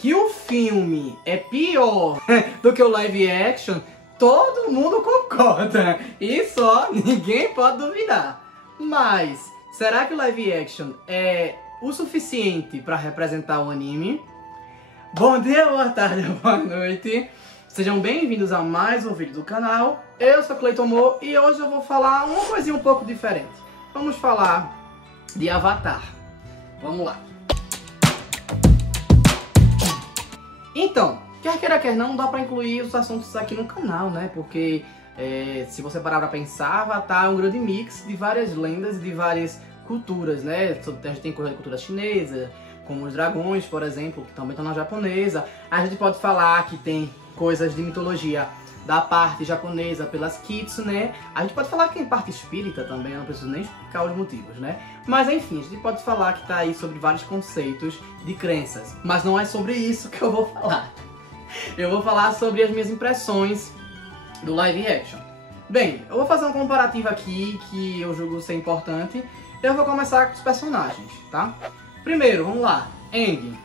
que o filme é pior do que o live action, todo mundo concorda. Isso, ó, ninguém pode duvidar. Mas, será que o live action é o suficiente para representar o anime? Bom dia, boa tarde, boa noite. Sejam bem-vindos a mais um vídeo do canal. Eu sou Cleiton Mo e hoje eu vou falar uma coisinha um pouco diferente. Vamos falar de Avatar. Vamos lá. Então, quer queira, quer não, dá pra incluir os assuntos aqui no canal, né? Porque se você parar pra pensar, Avatar é um grande mix de várias lendas e de várias culturas, né? A gente tem coisa da cultura chinesa, como os dragões, por exemplo, que também estão na japonesa. A gente pode falar que tem coisas de mitologia da parte japonesa pelas Kitsune, né? A gente pode falar que tem parte espírita também, eu não preciso nem explicar os motivos, né? Mas enfim, a gente pode falar que tá aí sobre vários conceitos de crenças. Mas não é sobre isso que eu vou falar. Eu vou falar sobre as minhas impressões do live action. Bem, eu vou fazer um comparativo aqui que eu julgo ser importante. Eu vou começar com os personagens, tá? Primeiro, vamos lá, Aang.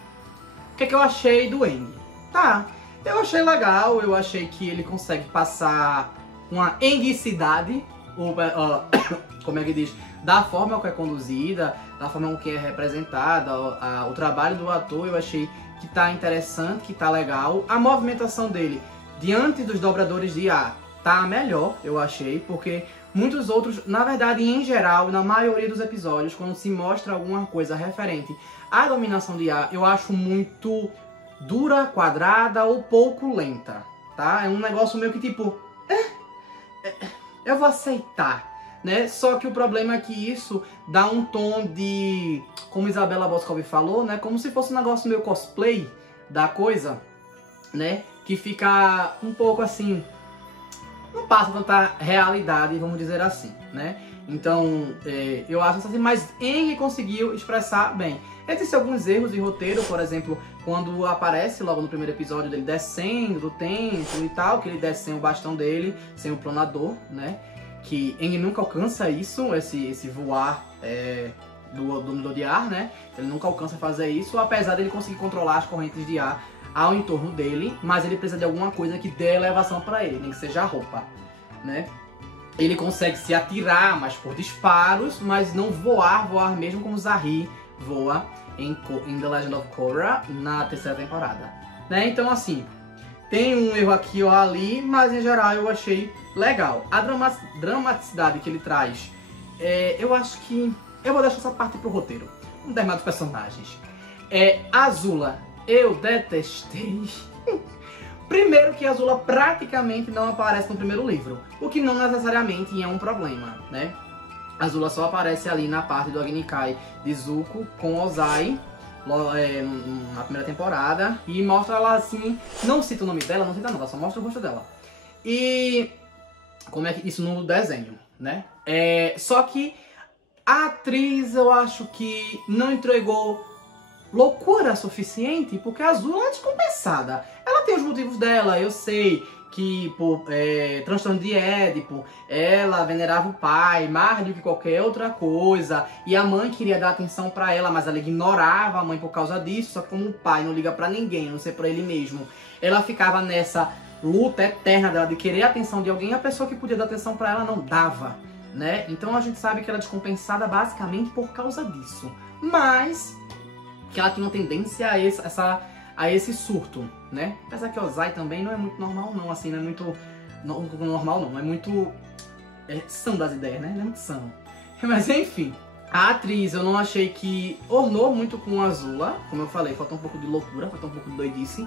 O que eu achei do Aang? Tá, eu achei legal, eu achei que ele consegue passar uma enguicidade, como é que diz, da forma que é conduzida, da forma que é representada, o trabalho do ator eu achei que tá interessante, que tá legal. A movimentação dele diante dos dobradores de ar tá melhor, eu achei, porque muitos outros, na verdade, em geral, na maioria dos episódios, quando se mostra alguma coisa referente à dominação de ar, eu acho muito dura, quadrada ou pouco lenta, tá? É um negócio meio que tipo, eu vou aceitar, né? Só que o problema é que isso dá um tom de, como Isabela Boscov falou, né? Como se fosse um negócio meio cosplay da coisa, né? Que fica um pouco assim, não passa tanta realidade, vamos dizer assim, né? Então, eu acho assim, mas Aang conseguiu expressar bem. Existem alguns erros de roteiro, por exemplo, quando aparece logo no primeiro episódio dele descendo do templo e tal, que ele desce sem o bastão dele, sem o planador, né? Que Aang nunca alcança isso, esse voar do de ar, né? Ele nunca alcança fazer isso, apesar dele conseguir controlar as correntes de ar ao entorno dele, mas ele precisa de alguma coisa que dê elevação para ele, nem que seja a roupa, né? Ele consegue se atirar, mas por disparos, mas não voar mesmo como Zahir voa em The Legend of Korra na terceira temporada, né? Então assim, tem um erro aqui ou ali, mas em geral eu achei legal. A dramaticidade que ele traz, eu acho que eu vou deixar essa parte pro roteiro. Vamos terminar dos personagens. Azula, eu detestei. Primeiro que Azula praticamente não aparece no primeiro livro, o que não necessariamente é um problema, né? Azula só aparece ali na parte do Agni Kai de Zuko com Ozai na primeira temporada e mostra ela assim, não cita o nome dela, não cita nada, só mostra o rosto dela. E como é que isso no desenho, né? Só que a atriz eu acho que não entregou loucura suficiente, porque a Azula é descompensada. Ela tem os motivos dela, eu sei que por transtorno de Édipo, ela venerava o pai mais do que qualquer outra coisa, e a mãe queria dar atenção pra ela, mas ela ignorava a mãe por causa disso, só que como o pai não liga pra ninguém, a não ser pra ele mesmo, ela ficava nessa luta eterna dela de querer a atenção de alguém, e a pessoa que podia dar atenção pra ela não dava, né? Então a gente sabe que ela é descompensada basicamente por causa disso, mas que ela tinha uma tendência a esse surto, né? Apesar que Ozai também não é muito normal não, assim, não é muito normal não, é muito são das ideias, né? Não é muito são. Mas enfim, a atriz eu não achei que ornou muito com a Azula, como eu falei, faltou um pouco de loucura, faltou um pouco de doidice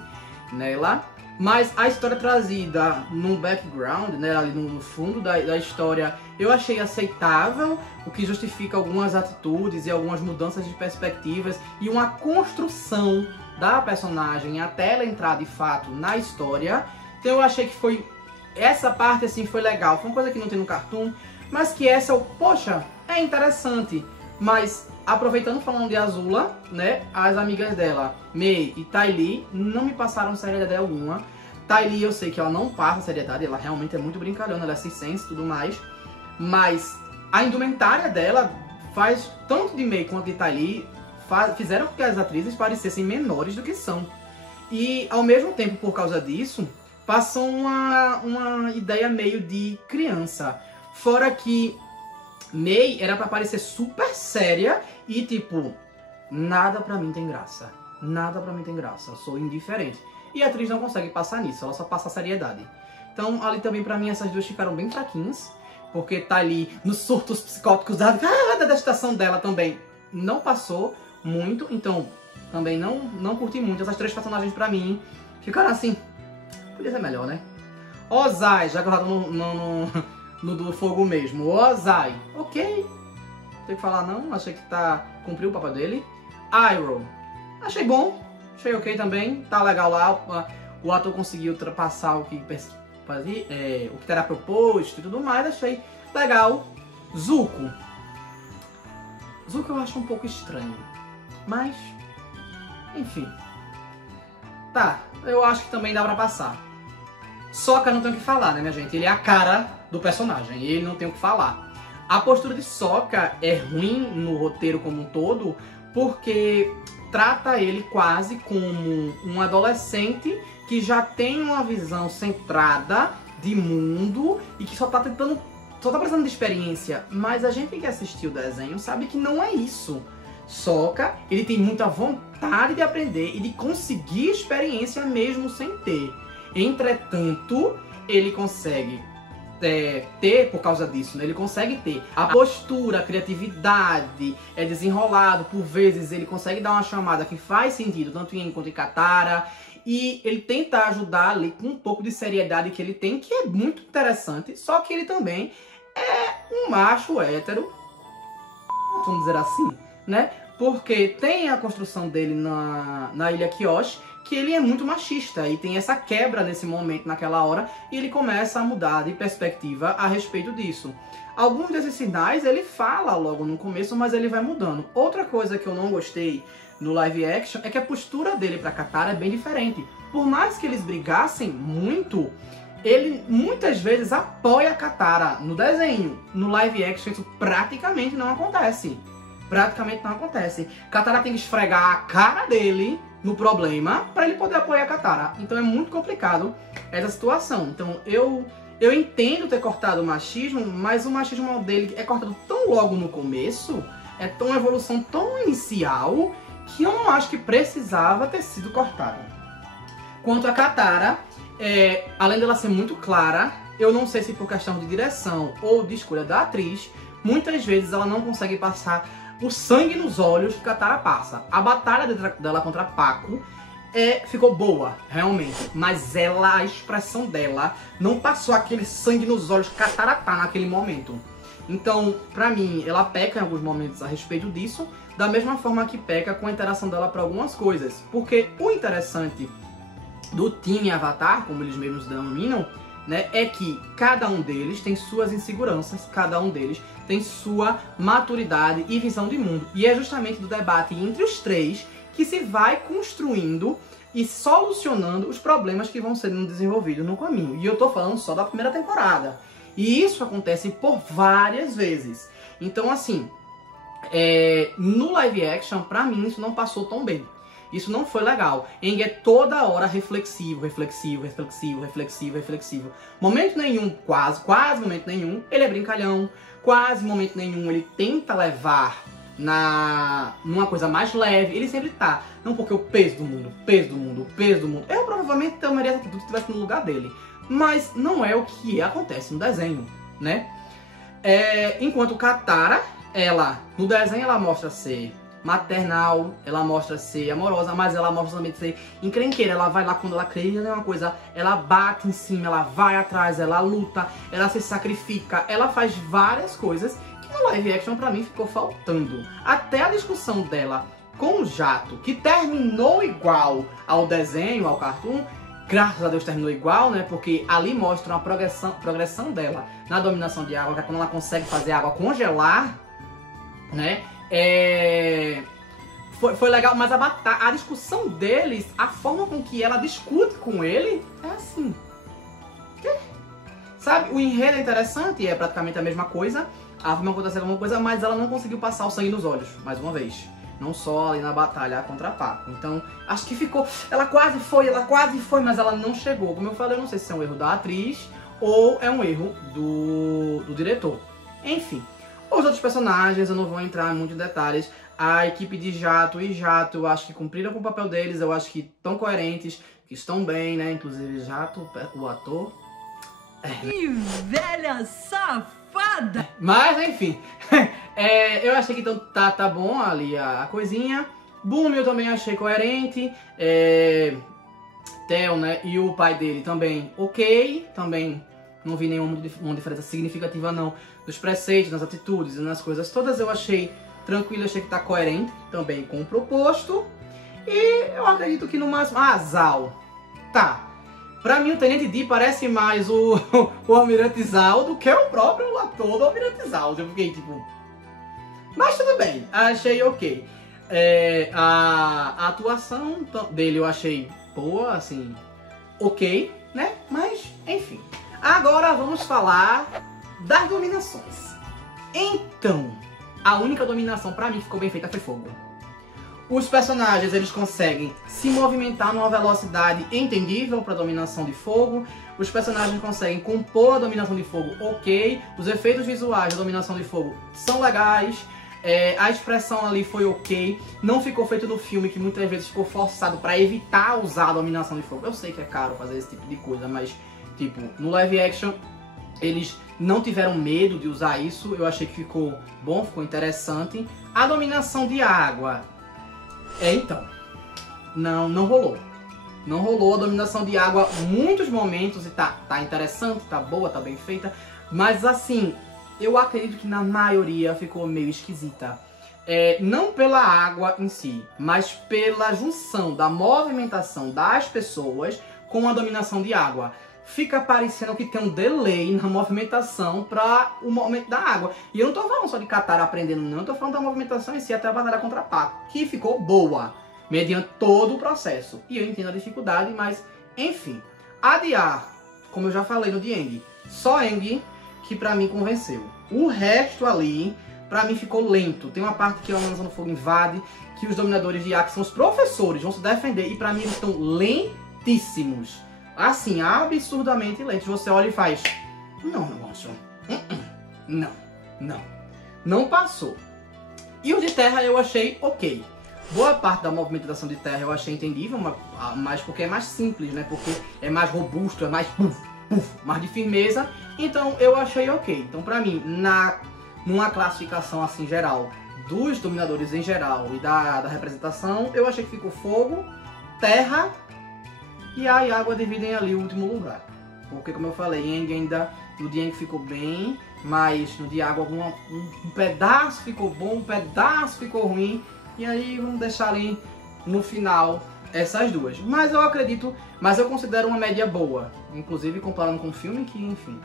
nela. Mas a história trazida no background, né, ali no fundo da história, eu achei aceitável, o que justifica algumas atitudes e algumas mudanças de perspectivas e uma construção da personagem até ela entrar de fato na história. Então eu achei que essa parte assim foi legal, foi uma coisa que não tem no cartoon, mas que poxa, é interessante. Mas aproveitando falando de Azula, né, as amigas dela, Mei e Ty Lee, não me passaram seriedade alguma. Ty Lee eu sei que ela não passa seriedade, ela realmente é muito brincalhona, ela é circense e tudo mais. Mas a indumentária dela faz, tanto de Mei quanto de Ty Lee, fizeram com que as atrizes parecessem menores do que são. E ao mesmo tempo, por causa disso, passou uma ideia meio de criança. Fora que Mei era pra parecer super séria e tipo, nada pra mim tem graça. Nada pra mim tem graça, eu sou indiferente. E a atriz não consegue passar nisso, ela só passa a seriedade. Então ali também pra mim essas duas ficaram bem fraquinhas. Porque tá ali nos surtos psicóticos da detestação dela também. Não passou muito, então também não curti muito. Essas três personagens pra mim ficaram assim, podia ser melhor, né? Ozai, já que eu já tô no do fogo mesmo. Ozai, ok. Não tem que falar não, achei que cumpriu o papel dele. Iroh, achei bom, achei ok também, tá legal lá. O ator conseguiu ultrapassar o que terá proposto e tudo mais, achei legal. Zuko eu acho um pouco estranho, mas enfim, tá, eu acho que também dá pra passar. Sokka não tem o que falar, né, minha gente? Ele é a cara do personagem, ele não tem o que falar. A postura de Sokka é ruim no roteiro como um todo, porque trata ele quase como um adolescente que já tem uma visão centrada de mundo e que só tá precisando de experiência. Mas a gente que assistiu o desenho sabe que não é isso. Sokka, ele tem muita vontade de aprender e de conseguir experiência mesmo sem ter. Entretanto, ele consegue ter, por causa disso, né? Ele consegue ter a postura, a criatividade, é desenrolado, por vezes ele consegue dar uma chamada que faz sentido, tanto em quanto em Katara, e ele tenta ajudar ali com um pouco de seriedade que ele tem, que é muito interessante, só que ele também é um macho hétero, vamos dizer assim, né? Porque tem a construção dele na Ilha Kyoshi, que ele é muito machista e tem essa quebra nesse momento, naquela hora, e ele começa a mudar de perspectiva a respeito disso. Alguns desses sinais ele fala logo no começo, mas ele vai mudando. Outra coisa que eu não gostei no live action é que a postura dele pra Katara é bem diferente. Por mais que eles brigassem muito, ele muitas vezes apoia a Katara no desenho. No live action isso praticamente não acontece. Praticamente não acontece. Katara tem que esfregar a cara dele no problema para ele poder apoiar a Katara. Então é muito complicado essa situação. Então eu entendo ter cortado o machismo, mas o machismo dele é cortado tão logo no começo, é tão evolução tão inicial, que eu não acho que precisava ter sido cortado. Quanto a Katara, além dela ser muito clara, eu não sei se por questão de direção ou de escolha da atriz, muitas vezes ela não consegue passar o sangue nos olhos que Katara passa. A batalha dela contra Paco ficou boa, realmente. Mas a expressão dela não passou aquele sangue nos olhos que Katara tá naquele momento. Então, pra mim, ela peca em alguns momentos a respeito disso, da mesma forma que peca com a interação dela pra algumas coisas. Porque o interessante do time Avatar, como eles mesmos denominam, né, é que cada um deles tem suas inseguranças, cada um deles tem sua maturidade e visão de mundo. E é justamente do debate entre os três que se vai construindo e solucionando os problemas que vão sendo desenvolvidos no caminho. E eu tô falando só da primeira temporada. E isso acontece por várias vezes. Então, assim, no live action, pra mim, isso não passou tão bem. Isso não foi legal. Aang é toda hora reflexivo. Momento nenhum, quase momento nenhum, ele é brincalhão. Quase momento nenhum ele tenta levar numa coisa mais leve. Ele sempre tá. Não porque o peso do mundo. Eu provavelmente tomaria essa atitude se estivesse no lugar dele. Mas não é o que acontece no desenho, né? Enquanto Katara, no desenho ela mostra ser maternal, ela mostra ser amorosa, mas ela mostra também ser encrenqueira. Ela vai lá quando ela crê em uma coisa, ela bate em cima, ela vai atrás, ela luta, ela se sacrifica, ela faz várias coisas que no live action pra mim ficou faltando. Até a discussão dela com o Jato, que terminou igual ao desenho, ao cartoon, graças a Deus terminou igual, né? Porque ali mostra uma progressão dela na dominação de água, que é quando ela consegue fazer a água congelar, né? Foi legal, mas a discussão deles, a forma com que ela discute com ele, é assim. Sabe? O enredo é interessante, é praticamente a mesma coisa, a forma aconteceu alguma coisa, mas ela não conseguiu passar o sangue nos olhos, mais uma vez. não só ali na batalha contra a Paco. Então, acho que ficou... Ela quase foi, mas ela não chegou. Como eu falei, eu não sei se é um erro da atriz ou é um erro do diretor. Enfim, os outros personagens, eu não vou entrar muito em detalhes. A equipe de Jato e Jato, eu acho que cumpriram com o papel deles, eu acho que estão coerentes, que estão bem, né? Inclusive Jato, o ator... Que velha safada! Mas, enfim, eu achei que então tá bom ali a coisinha. Boom, eu também achei coerente. Theo, né, e o pai dele também ok. Também não vi nenhuma diferença significativa não. Dos preceitos, nas atitudes e nas coisas todas eu achei tranquilo, achei que tá coerente também com o proposto. E eu acredito que no máximo... Zal, tá. Pra mim, o Tenente Di parece mais o Almirante Zal do que o próprio ator do Almirante Zal. Eu fiquei tipo... Mas tudo bem, achei ok. A atuação dele eu achei boa, assim, ok, né? Mas, enfim. Agora vamos falar das dominações. Então, a única dominação pra mim que ficou bem feita foi fogo. Os personagens, eles conseguem se movimentar numa velocidade entendível para a dominação de fogo. Os personagens conseguem compor a dominação de fogo ok. Os efeitos visuais da dominação de fogo são legais. A expressão ali foi ok. Não ficou feito no filme, que muitas vezes ficou forçado para evitar usar a dominação de fogo. Eu sei que é caro fazer esse tipo de coisa, mas tipo, no live action eles não tiveram medo de usar isso. Eu achei que ficou bom, ficou interessante. A dominação de água... então, não rolou. Não rolou a dominação de água em muitos momentos e tá interessante, tá boa, tá bem feita. Mas assim, eu acredito que na maioria ficou meio esquisita. Não pela água em si, mas pela junção da movimentação das pessoas com a dominação de água. Fica parecendo que tem um delay na movimentação para o movimento da água. E eu não tô falando só de Katara aprendendo, não. Eu tô falando da movimentação em si até a batalha contra a Paco, que ficou boa, mediante todo o processo. E eu entendo a dificuldade, mas, enfim. Adiar, como eu já falei no de Aang, só Aang que pra mim convenceu. O resto ali, pra mim ficou lento. Tem uma parte que a Lança no Fogo invade, que os dominadores de Ar, que são os professores, vão se defender. E pra mim eles estão lentíssimos. Assim, absurdamente lentos. Você olha e faz... Não, moço. Não passou. E o de terra eu achei ok. Boa parte da movimentação de terra eu achei entendível, mas porque é mais simples, né? Porque é mais robusto, é mais mais de firmeza. Então eu achei ok. Então pra mim, numa classificação assim geral, dos dominadores em geral e da representação, eu achei que ficou fogo, terra... E a água dividem ali o último lugar. Porque, como eu falei, Aang ainda, no de Aang ficou bem, mas no de água um pedaço ficou bom, um pedaço ficou ruim. E aí vamos deixar ali no final essas duas. Mas eu acredito, mas eu considero uma média boa. Inclusive comparando com o filme, que enfim,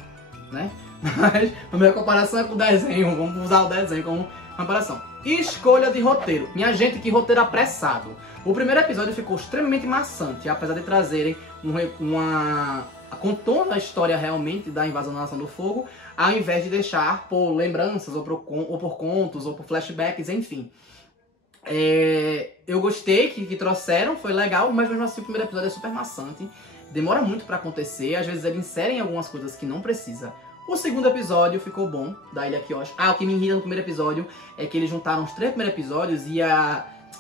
né? Mas a minha comparação é com o desenho, vamos usar o desenho como comparação. Escolha de roteiro. Minha gente, que roteiro apressado. O primeiro episódio ficou extremamente maçante, apesar de trazerem contando a história realmente da invasão da Nação do Fogo, ao invés de deixar por lembranças, ou por contos, ou por flashbacks, enfim. Eu gostei que trouxeram, foi legal, mas mesmo assim o primeiro episódio é super maçante, demora muito pra acontecer, às vezes eles inserem algumas coisas que não precisa. O segundo episódio ficou bom, da Ilha Kyoshi. O que me irrita no primeiro episódio é que eles juntaram os 3 primeiros episódios e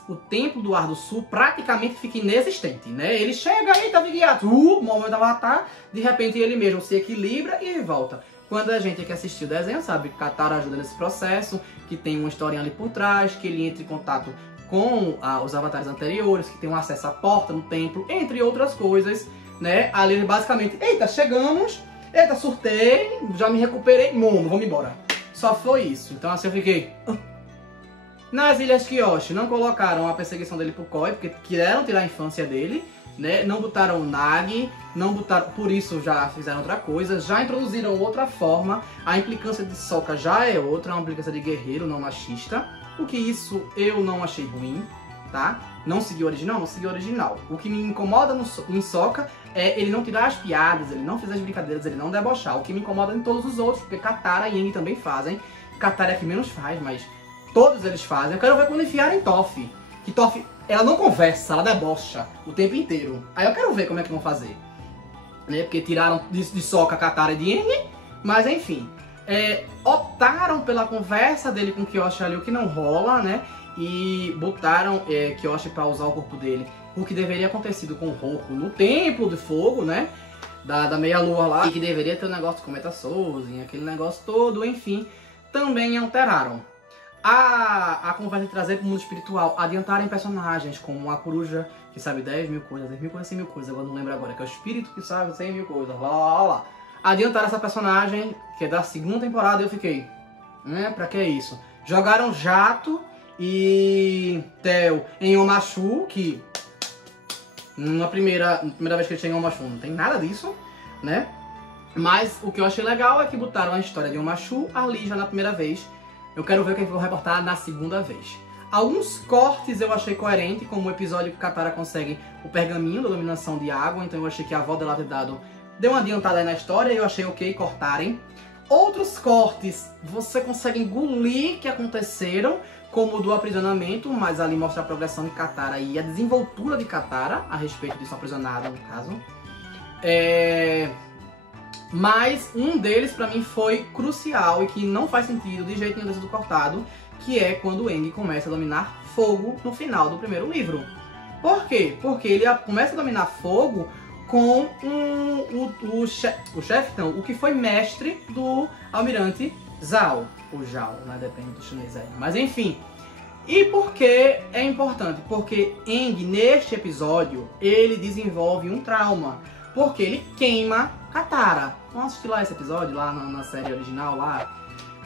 o Templo do Ar do Sul praticamente fica inexistente, né? Ele chega, eita, Vigiato, momento da Avatar, de repente ele mesmo se equilibra e volta. Quando a gente que assistiu o desenho sabe que Katara ajuda nesse processo, que tem uma historinha ali por trás, que ele entra em contato com os avatares anteriores, que tem um acesso à porta no templo, entre outras coisas, né? Ali ele basicamente, eita, chegamos, eita, surtei, já me recuperei, vamos embora. Só foi isso. Então assim eu fiquei... Nas Ilhas Kyoshi não colocaram a perseguição dele pro Koi, porque quiseram tirar a infância dele, né? Não botaram o Nagi, não botaram, por isso já fizeram outra coisa, já introduziram outra forma, a implicância de Sokka já é outra, é uma implicância de guerreiro, não machista, o que isso eu não achei ruim, tá? Não segui o original, não segui o original. O que me incomoda em Sokka é ele não tirar as piadas, ele não fazer as brincadeiras, ele não debochar. O que me incomoda em todos os outros, porque Katara e Aang também fazem. Katara é que menos faz, mas todos eles fazem. Eu quero ver quando enfiarem Toph. Que Toph, ela não conversa, ela debocha o tempo inteiro. Aí eu quero ver como é que vão fazer. Né? Porque tiraram de Sokka, Katara e de Aang. Mas enfim, optaram pela conversa dele com Kyoshi ali, o que não rola, né? E botaram Kyoshi pra usar o corpo dele. O que deveria ter acontecido com o Roku no Templo de Fogo, né? Da meia-lua lá. E que deveria ter um negócio de Cometa Sozen, aquele negócio todo, enfim. Também alteraram. A conversa de trazer pro mundo espiritual, adiantarem personagens como a coruja que sabe 10 mil coisas, 10 mil coisas, 100 mil coisas, agora não lembro agora, que é o espírito que sabe 100 mil coisas, lá. Adiantaram essa personagem, que é da segunda temporada, e eu fiquei, né, pra que isso? Jogaram Jato e Theo em Omashu, que na primeira vez que ele chega em Omashu não tem nada disso, né? Mas o que eu achei legal é que botaram a história de Omashu ali já na primeira vez. Eu quero ver o que eu vou reportar na segunda vez. Alguns cortes eu achei coerente, como o episódio que Katara consegue o pergaminho da dominação de água, então eu achei que a avó dela ter dado deu uma adiantada aí na história e eu achei ok cortarem. Outros cortes você consegue engolir que aconteceram, como o do aprisionamento, mas ali mostra a progressão de Katara e a desenvoltura de Katara a respeito disso aprisionada, no caso. Mas um deles pra mim foi crucial e que não faz sentido de jeito nenhum ter sido cortado, que é quando o Aang começa a dominar fogo no final do primeiro livro. Por quê? Porque ele começa a dominar fogo com o chefe, então, o que foi mestre do almirante Zhao, ou Zhao, né? Depende do chinês aí. Mas enfim. E por que é importante? Porque Aang, neste episódio, ele desenvolve um trauma. Porque ele queima Katara. Vamos assistir lá esse episódio, lá na série original, lá.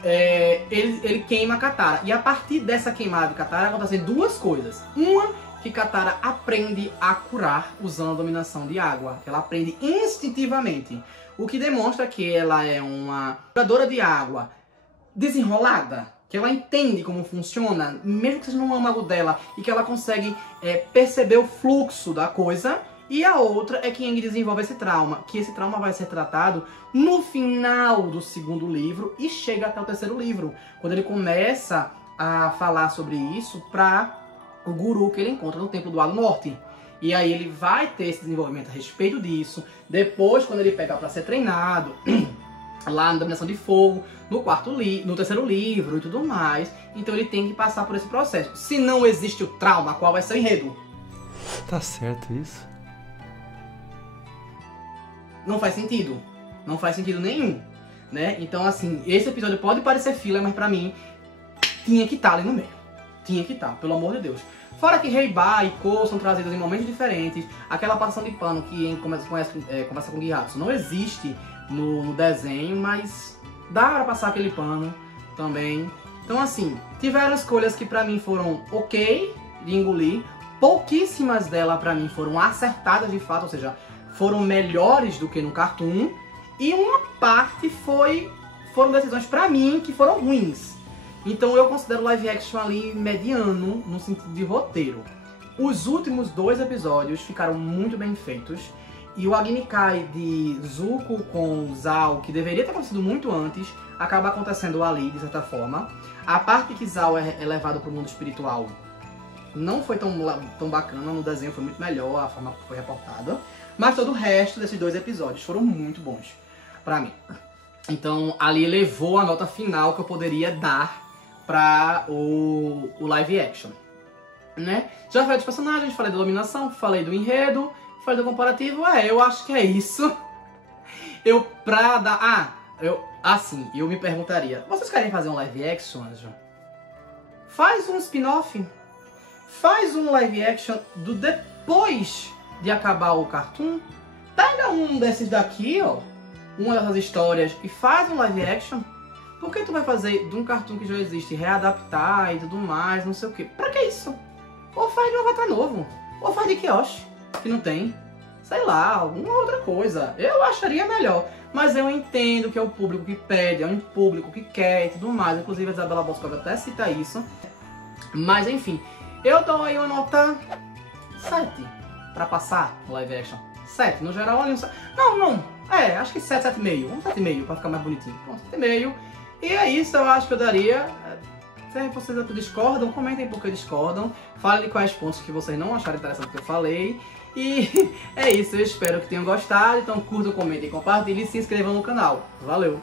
Ele queima Katara. E a partir dessa queimada de Katara acontecem duas coisas. Uma, que Katara aprende a curar usando a dominação de água. Ela aprende instintivamente. O que demonstra que ela é uma curadora de água desenrolada. Que ela entende como funciona, mesmo que seja no âmago dela. E que ela consegue perceber o fluxo da coisa. E a outra é que Aang desenvolve esse trauma, que esse trauma vai ser tratado no final do segundo livro e chega até o terceiro livro, quando ele começa a falar sobre isso para o guru que ele encontra no Templo do Lago Norte. E aí ele vai ter esse desenvolvimento a respeito disso, depois quando ele pega para ser treinado, lá na Dominação de Fogo, no terceiro livro e tudo mais. Então ele tem que passar por esse processo. Se não existe o trauma, qual vai ser o enredo? Tá certo isso? Não faz sentido. Não faz sentido nenhum, né? Então, assim, esse episódio pode parecer filler, mas pra mim tinha que estar ali no meio. Tinha que estar, pelo amor de Deus. Fora que Heiba e Ko são trazidos em momentos diferentes. Aquela passação de pano que começa com Gyatso não existe no desenho, mas dá pra passar aquele pano também. Então, assim, tiveram escolhas que pra mim foram ok de engolir. Pouquíssimas delas pra mim foram acertadas de fato, ou seja, foram melhores do que no Cartoon, e uma parte foram decisões pra mim que foram ruins. Então eu considero o live action ali mediano no sentido de roteiro. Os últimos 2 episódios ficaram muito bem feitos, e o Agni Kai de Zuko com Zhao, que deveria ter acontecido muito antes, acaba acontecendo ali, de certa forma. A parte que Zhao é levado pro mundo espiritual não foi tão bacana, no desenho foi muito melhor a forma que foi reportada. Mas todo o resto desses 2 episódios foram muito bons pra mim. Então ali elevou a nota final que eu poderia dar pra o live action, né? Já falei dos personagens, falei da dominação, falei do enredo, falei do comparativo. Eu acho que é isso. Eu me perguntaria, vocês querem fazer um live action, Anjo? Faz um spin-off. Faz um live action do depois de acabar o Cartoon. Pega um desses daqui, ó, uma dessas histórias, e faz um live action. Por que tu vai fazer de um Cartoon que já existe, readaptar e tudo mais, não sei o que? Pra que isso? Ou faz de um Avatar novo, ou faz de Kyoshi, que não tem. Sei lá, alguma outra coisa. Eu acharia melhor. Mas eu entendo que é o público que pede, é um público que quer e tudo mais. Inclusive a Isabela Boscov até cita isso. Mas enfim, eu dou aí uma nota 7. Pra passar o live action. 7, no geral, olha um 7. Não. Acho que 7, 7,5. Um 7,5 pra ficar mais bonitinho. Pronto, 7,5. E é isso, eu acho que eu daria Se vocês discordam, comentem por que discordam. Falem quais pontos que vocês não acharam interessante que eu falei. E é isso, eu espero que tenham gostado. Então curtam, comentem, compartilhem e se inscrevam no canal. Valeu!